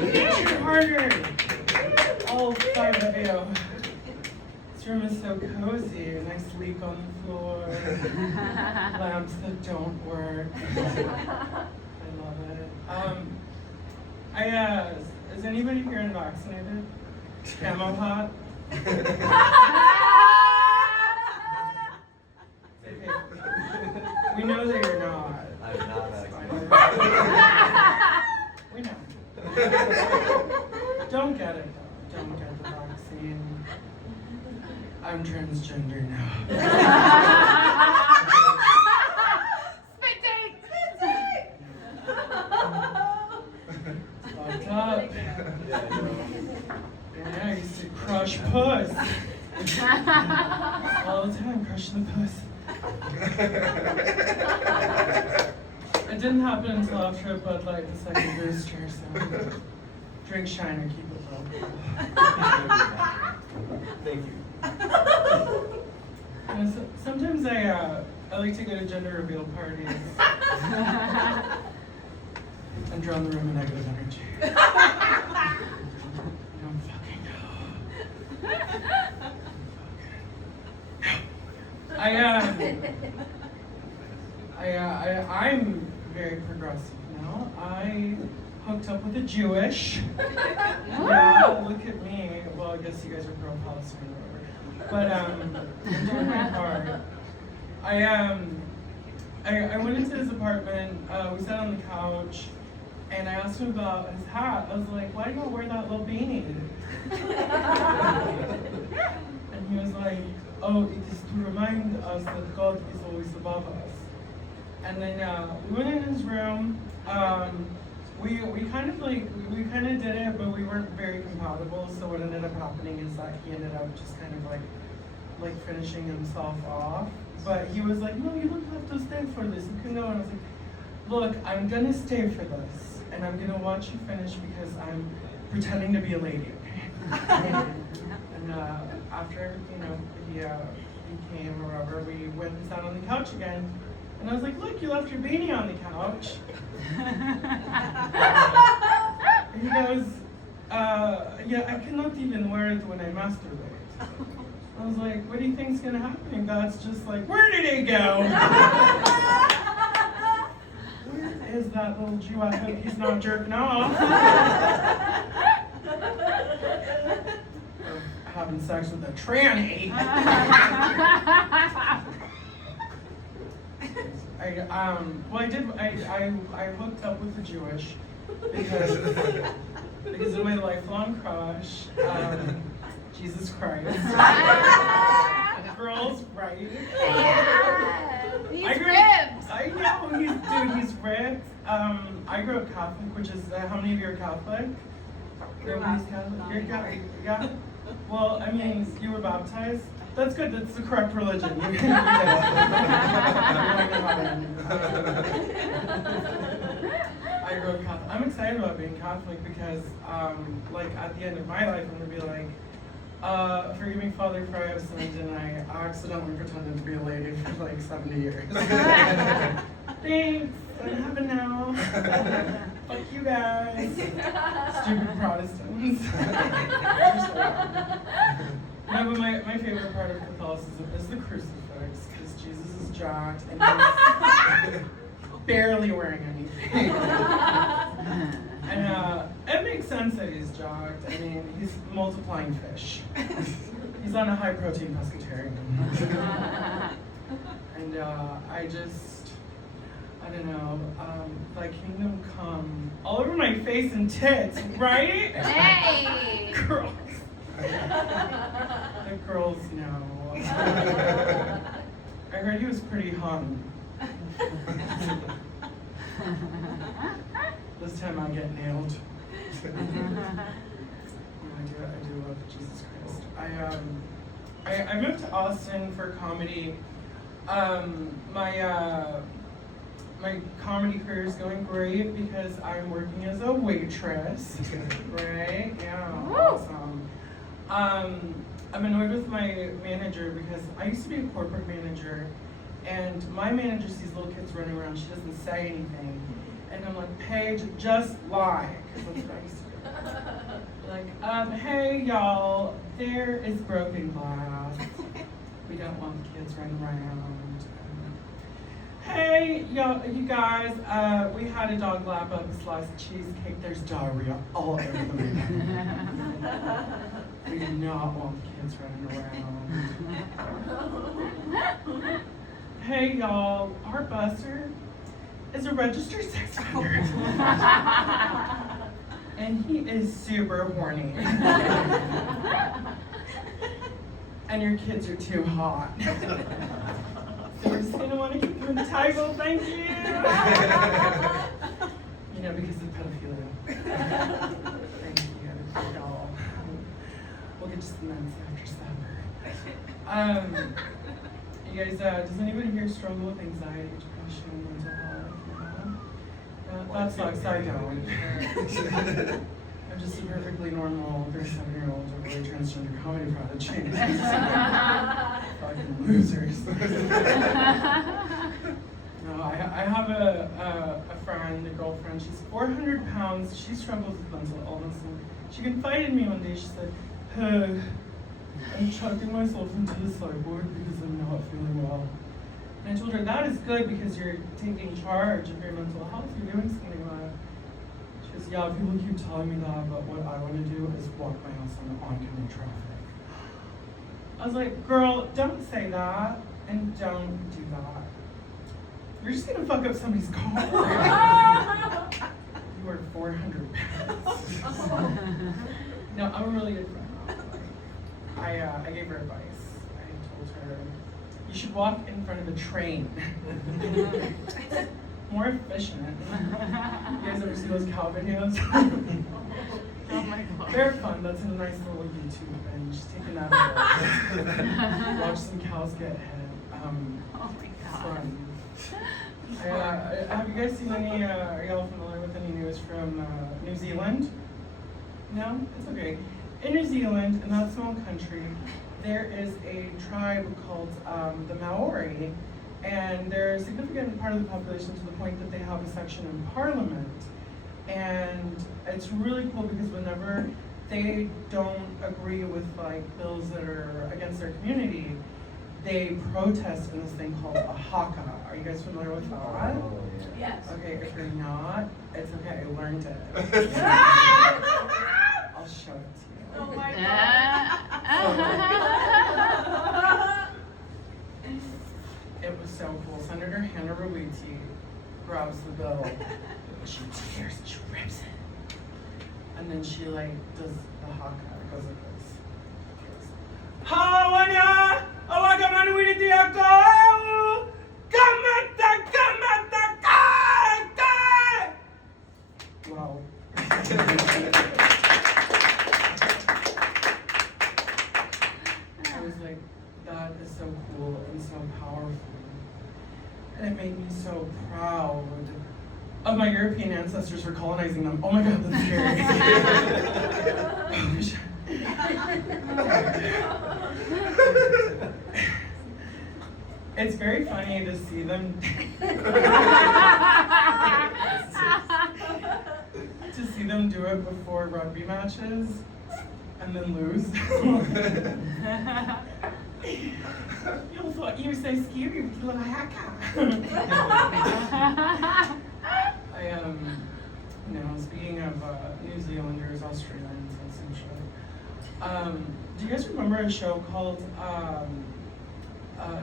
Hit you harder. All 5 of you. This room is so cozy. A nice leak on the floor. Lamps that don't work. I love it. Is anybody here unvaccinated? Camo hot? Okay. We know that you're not. I'm not vaccinated. We know. Don't get it though. Don't get the vaccine. I'm transgender now. Locked up. Yeah, I used to crush puss. All the time, crush the puss. It didn't happen until after a Bud Light, the second booster, so drink Shiner, keep it low. Thank you. You know, sometimes I like to go to gender reveal parties and drown the room in negative energy. You don't fucking know. I'm very progressive now. I hooked up with a Jewish. Yeah, look at me. Well, I guess you guys are pro-Palestine or whatever. But I'm doing my part. I went into his apartment. We sat on the couch, and I asked him about his hat. I was like, "Why do you not wear that little beanie?" And he was like, "Oh, it is to remind us that God is always above us." And then we went in his room. We kind of did it, but we weren't very compatible. So what ended up happening is that he ended up just kind of like finishing himself off. But he was like, "No, you don't have to stay for this. You can go." And I was like, "Look, I'm gonna stay for this, and I'm gonna watch you finish because I'm pretending to be a lady." Okay? And after he came or whatever, we went and sat on the couch again. And I was like, "Look, you left your beanie on the couch." And he goes, "Yeah, I cannot even wear it when I masturbate." I was like, "What do you think's gonna happen?" And God's just like, "Where did he go?" Where is that little Jew? I hope he's not jerking off. Having sex with a tranny. I hooked up with a Jewish because of my lifelong crush, Jesus Christ. Girls, right? Yeah. He's ripped. I know, he's ripped. I grew up Catholic, which is, how many of you are Catholic? Nobody's Catholic? You're Catholic, yeah? Well, I mean, you were baptized? That's good, that's the correct religion. I grew up Catholic. I'm excited about being Catholic because, at the end of my life, I'm gonna be like, forgive me, Father, for I have sinned, and I accidentally pretended to be a lady for like 70 years. Thanks, I'm in heaven now. Fuck you guys. Stupid Protestants. No, but my favorite part of Catholicism is the crucifix, because Jesus is jacked and he's barely wearing anything. And it makes sense that he's jacked. I mean, he's multiplying fish. He's on a high-protein pescatarian. And I don't know, thy kingdom come all over my face and tits, right? Hey! Girls. The girls know. I heard he was pretty hung. This time I get nailed. I do love Jesus Christ. I moved to Austin for comedy. My comedy career is going great because I'm working as a waitress. Right? Yeah. Awesome. I'm annoyed with my manager because I used to be a corporate manager, and my manager sees little kids running around. She doesn't say anything. And I'm like, Paige, just lie. Because that's what I used to do. hey y'all, there is broken glass. We don't want the kids running around. Hey y'all, you guys, we had a dog lap up a slice of cheesecake. There's diarrhea all over the room. We do not want the kids running around. Hey y'all, our busser is a registered sex offender. And he is super horny. And your kids are too hot. So we're just gonna wanna keep you in the table, thank you. You know, because of pedophilia. Thank you, y'all. We'll get you some nuts after supper. You guys, does anybody here struggle with anxiety, depression, mental health? That sucks, I don't. I'm just a perfectly normal 37-year-old overly transgender comedy prodigy. Fucking losers. No, I have a friend, a girlfriend, she's 400 pounds, she struggles with mental illness, and she confided in me one day, she said, hey, I'm chucking myself into the sideboard because I'm not feeling well. And I told her, that is good because you're taking charge of your mental health, you're doing something about it. She goes, yeah, people keep telling me that, but what I want to do is walk my house on oncoming traffic. I was like, girl, don't say that, and don't do that. You're just gonna fuck up somebody's car. You are 400 pounds. No, I'm a really good friend. I gave her advice. I told her, you should walk in front of a train. More efficient. You guys ever see those cow videos? Oh my god. They're fun. That's a nice little YouTube binge. Take a nap. Watch some cows get head. Oh my god. Fun. Have you guys seen any, are y'all familiar with any news from New Zealand? No? It's okay. In New Zealand, in that small country, there is a tribe called the Maori, and they're a significant part of the population to the point that they have a section in Parliament. And it's really cool because whenever they don't agree with like bills that are against their community, they protest in this thing called a haka. Are you guys familiar with that? Yes. Okay, if you're not, it's okay, I learned it. I'll show it to you. Oh my god. It was so cool. Senator Hannah Rawiti grabs the bill, she tears and she rips it. And then she like does the haka. It goes like this. Hawanya! Awagamani Widiako! Kamata! Kamata! Kai! Wow. I was like, that is so cool and so powerful. And it made me so proud of my European ancestors for colonizing them. Oh my god, that's scary. It's very funny to see them to see them do it before rugby matches and then lose. You thought you were so scary with your little haka. Speaking of New Zealanders, Australians, essentially. Do you guys remember a show called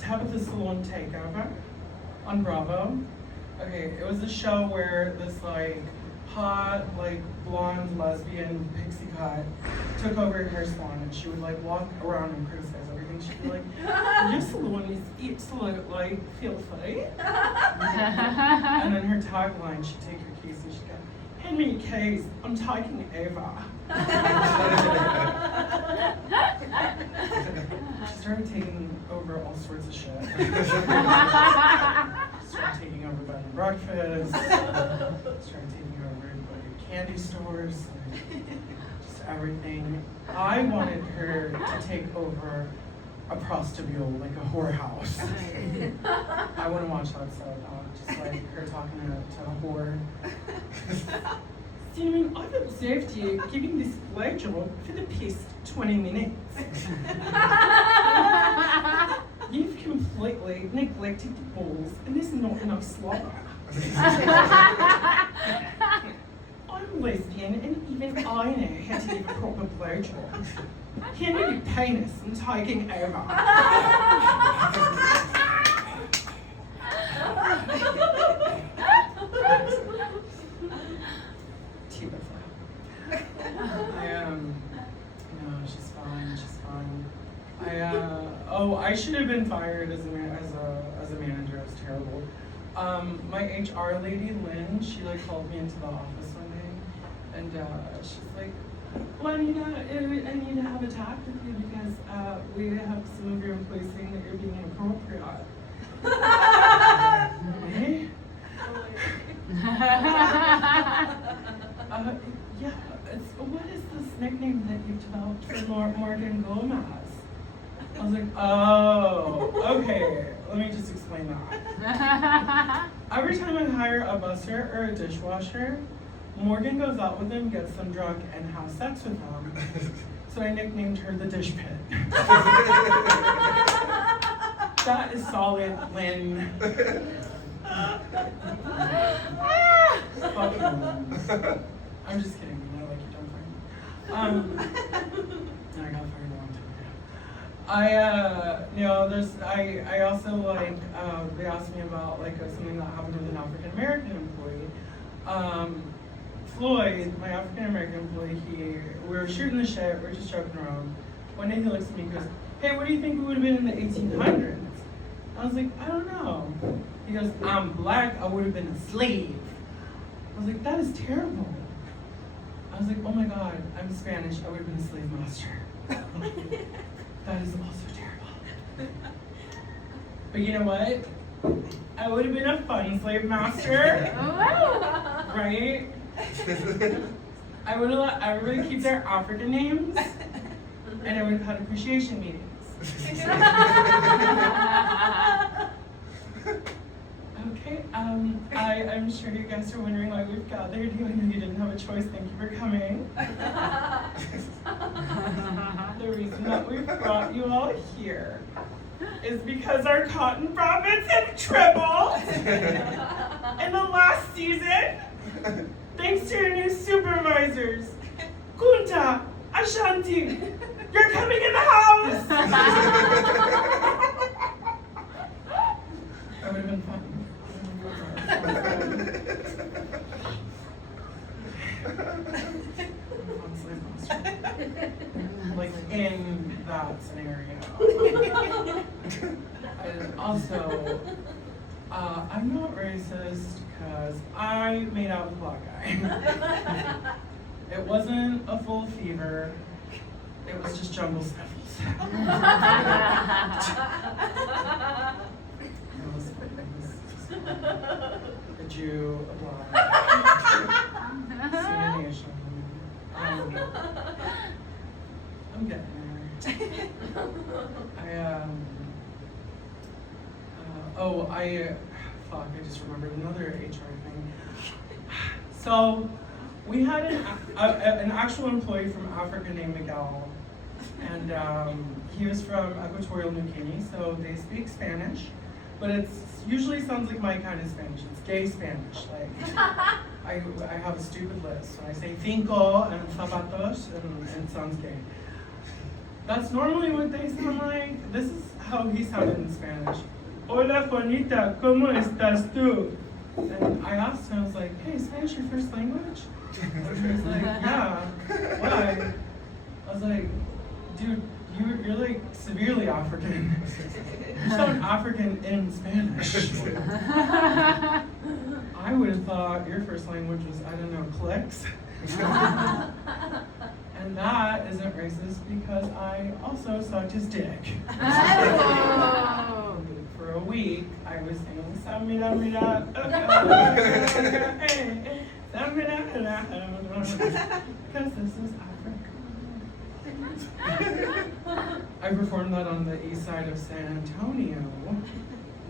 Tabitha Salon Takeover on Bravo? Okay, it was a show where this like hot, like blonde lesbian pixie cut took over her hair salon, and she would like walk around and criticize everything. She'd be like, "Your salon is absolutely filthy." And then her tagline, she'd take her keys and she'd go, "Hand me your keys, I'm taking over." She started taking over all sorts of shit. Started taking over bed and breakfast. Started taking over like candy stores. Just everything. I wanted her to take over a prostibule, like a whorehouse. I want to watch that so just like her talking to a whore. Cinnamon, I've observed you giving this blowjob for the past 20 minutes. You've completely neglected the balls and there's not enough slobber. I'm lesbian and even I know how to give a proper blowjob. Hand me your penis, I'm taking over. No, she's fine. I should have been fired as a manager. It was terrible. My HR lady, Lynn, she like called me into the office one day, and she's like, Juanita, I need to have a talk with you because we have some of your employees saying that you're being inappropriate. Eh? Yeah, what is this nickname that you've developed for Morgan Gomez? I was like, oh, okay, let me just explain that. Every time I hire a busser or a dishwasher, Morgan goes out with them, gets them drunk, and has sex with them. So I nicknamed her the Dish Pit. That is solid, Lynn. Fucking Lynn. I'm just kidding. I like you, don't fire me. No, I got fired a long time ago. I also like, they asked me about like something that happened with an African American employee. Floyd, my African American employee, we were shooting the shit, we were just joking around. One day he looks at me and goes, hey, what do you think we would have been in the 1800s? I was like, I don't know. He goes, I'm black, I would have been a slave. I was like, that is terrible. I was like, oh my God, I'm Spanish, I would have been a slave master. That is also terrible. But you know what? I would have been a fun slave master. Right? I would have let everybody keep their African names, and I would have had appreciation meetings. Okay, I'm sure you guys are wondering why we've gathered. I know you didn't have a choice. Thank you for coming. The reason that we've brought you all here is because our cotton profits have tripled in the last season, thanks to your new supervisors. Kunta, Ashanti, you're coming in the house! That would have been fun. Like in that scenario. And also, I'm not racist because I made out with a black guy. It wasn't a full fever. It was just jungle sniffles. A Jew, a black, Sunni nation. I'm getting there. I just remembered another HR thing. So, we had an actual employee from Africa named Miguel, and he was from Equatorial New Guinea, so they speak Spanish, but it usually sounds like my kind of Spanish. It's gay Spanish. Like, I have a stupid list. When I say cinco and zapatos, and it sounds gay. That's normally what they sound like. This is how he sounded in Spanish. Hola, Juanita, ¿cómo estás tú? And I asked him, I was like, hey, is Spanish your first language? And he was like, yeah, why? I was like, dude, you're like severely African. You sound African in Spanish. I would have thought your first language was, I don't know, clicks. And that isn't racist because I also sucked his dick. For a week, I was saying, Samira, mira, because this is Africa. I performed that on the east side of San Antonio,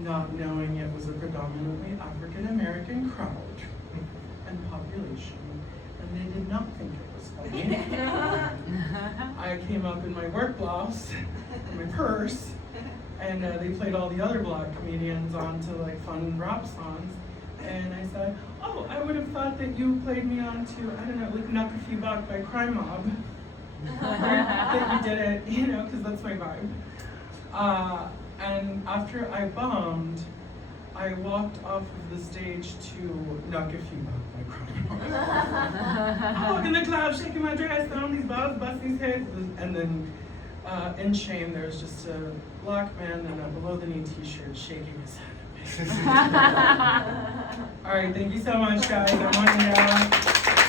not knowing it was a predominantly African American crowd and population. And and they did not think it was funny. I came up in my work blouse and my purse, and they played all the other black comedians onto like fun rap songs. And I said, oh, I would have thought that you played me onto, I don't know, like Knuck a Few Buck by Crime Mob. That you did it, you know, because that's my vibe. And after I bombed, I walked off of the stage to Knuck a Few Buck by Crime Mob. I walk in the club, shaking my dress, throwing these balls, busting these heads, and then in shame, there's just a black man in a below-the-knee t-shirt shaking his head. All right, thank you so much, guys. I'm winding down.